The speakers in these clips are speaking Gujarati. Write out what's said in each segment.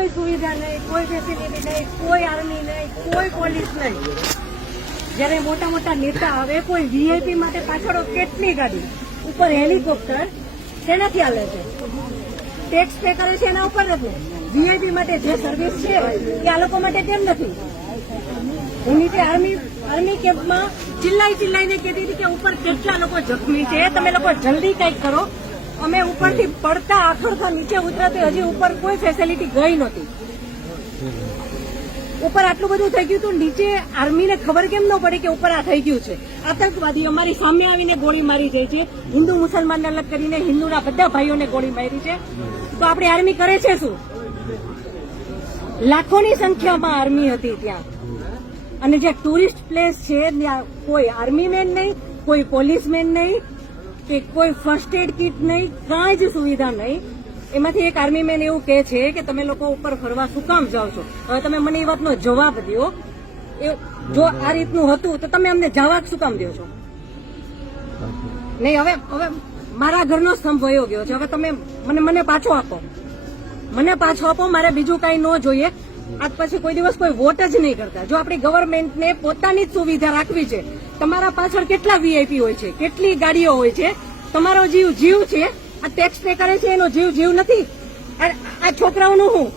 કોઈ સુવિધા નહીં, કોઈ ફેસિલિટી નહીં, કોઈ આર્મી નહીં, કોઈ પોલીસ નહીં. જ્યારે મોટા મોટા નેતા આવે, કોઈ વીઆઈપી માટે પાછળ કેટલી ગાડી? ઉપર હેલિકોપ્ટર શેનાથી હાલે છે? ટેક્સ પે કરે છે એના ઉપર નથી. વીઆઈપી માટે જે સર્વિસ છે, એ આ લોકો માટે કેમ નથી. હું નીચે આર્મી આર્મી કેમ્પમાં ચિલ્લાઈ ચિલ્લાઈને કહેતી હતી કે ઉપર કેટલા લોકો જખમી છે, તમે લોકો જલ્દી કંઈક કરો. અમે ઉપરથી પડતા આખડતા નીચે ઉતરાતી હજી ઉપર કોઈ ફેસિલિટી ગઈ નહોતી. ઉપર આટલું બધું થઈ ગયું હતું, નીચે આર્મીને ખબર કેમ ન પડી કે ઉપર આ થઈ ગયું છે? આતંકવાદી અમારી સામે આવીને ગોળી મારી જાય છે. હિન્દુ મુસલમાનને અલગ કરીને હિન્દુના બધા ભાઈઓને ગોળી મારી છે. તો આપણી આર્મી કરે છે શું? લાખોની સંખ્યામાં આર્મી હતી ત્યાં. અને જે ટુરિસ્ટ પ્લેસ છે, ત્યાં કોઈ આર્મી મેન નહીં, કોઈ પોલીસમેન નહીં કે કોઈ ફર્સ્ટ એડ કિટ નહીં, કાંઈ જ સુવિધા નહીં. એમાંથી એક આર્મી મેન એવું કહે છે કે તમે લોકો ઉપર ફરવા શું કામ જાઓ છો? હવે તમે મને એ વાતનો જવાબ દો જો આ રીતનું હતું તો તમે અમને જવાબ શું કામ દો છો? નહીં, હવે હવે મારા ઘરનો સ્તંભ વયો ગયો છે. હવે તમે મને મને પાછો આપો. મને પાછો આપો, મારે બીજું કાંઈ ન જોઈએ. આજ પછી કોઈ દિવસ કોઈ વોટ જ નહીં કરતા. જો આપણી ગવર્મેન્ટને પોતાની જ સુવિધા રાખવી છે તમારા પાછળ કેટલા વીઆઈપી હોય છે કેટલી ગાડીઓ હોય છે તમારો જીવ જીવ છે આ ટેક્સ પે કરે છે એનો જીવ જીવ નથી. આ છોકરાઓનું શું?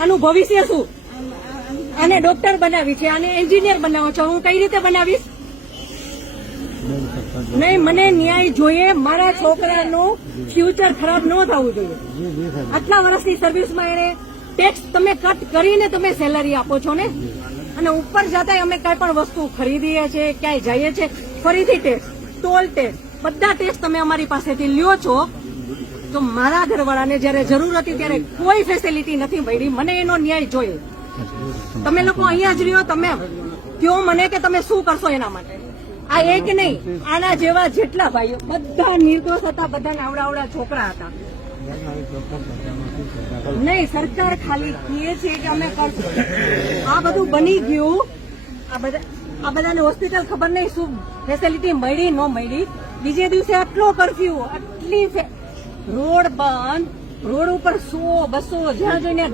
આનું ભવિષ્ય શું? આને ડોક્ટર બનાવી છે આને એન્જિનિયર બનાવો છો હું કઈ રીતે બનાવીશ? નહીં મને ન્યાય જોઈએ મારા છોકરાનું ફ્યુચર ખરાબ ન થવું જોઈએ. આટલા વર્ષની સર્વિસમાં એને ટેક્સ તમે કટ કરીને તમે સેલરી આપો છો ને? અને ઉપર જતા અમે કઈ પણ વસ્તુ ખરીદીએ છીએ ક્યાંય જઈએ છીએ ફરીથી ટેક્સ ટોલ ટેક્સ બધા ટેક્સ તમે અમારી પાસેથી લ્યો છો. તો મારા ઘરવાળાને જ્યારે જરૂર હતી ત્યારે કોઈ ફેસિલિટી નથી મળી. મને એનો ન્યાય જોઈએ. તમે લોકો અહીંયા જ રહ્યો, તમે કયો મને કે તમે શું કરશો એના માટે? આ એક નહીં, આના જેવા જેટલા ભાઈઓ, બધા નિર્દોષ હતા, બધા આવડા આવડા છોકરા હતા. નહીં, સરકાર ખાલી કહે છે કે અમે આ બધું બની ગયું. આ બધા આ બધાને હોસ્પિટલ ખબર નહીં શું ફેસિલિટી મળી, ન મળી. બીજે દિવસે આટલો કરફ્યુ આટલી રોડ બંધ. રોડ ઉપર સો, બસો, જ્યાં જોઈને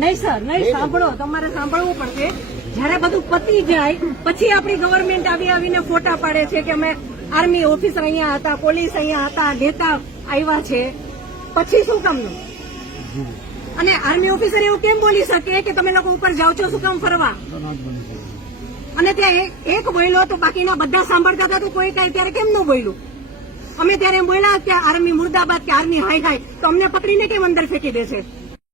નહીં સર નહીં, સાંભળો. તમારે સાંભળવું પડશે. જ્યારે બધું પતી જાય, પછી આપણી ગવર્મેન્ટ આવી આવીને ફોટા પાડે છે કે અમે આર્મી ઓફિસર અહીંયા હતા પોલીસ અહીંયા હતા, નેતા આવ્યા છે. પછી શું કામનું અને આર્મી ઓફિસર એવું કેમ બોલી શકે કે તમે લોકો ઉપર જાઓ છો, શું કામ ફરવા? અને ત્યાં એક- બોલ્યો તો બાકીના બધા સાંભળતા હતા તો કોઈ કઈ ત્યારે કેમ ન બોલ્યું? અમે ત્યારે એમ બોલ્યા કે આર્મી મુર્દાબાદ, કે આર્મી હાય હાય તો અમને પકડીને કેમ અંદર ફેંકી દે છે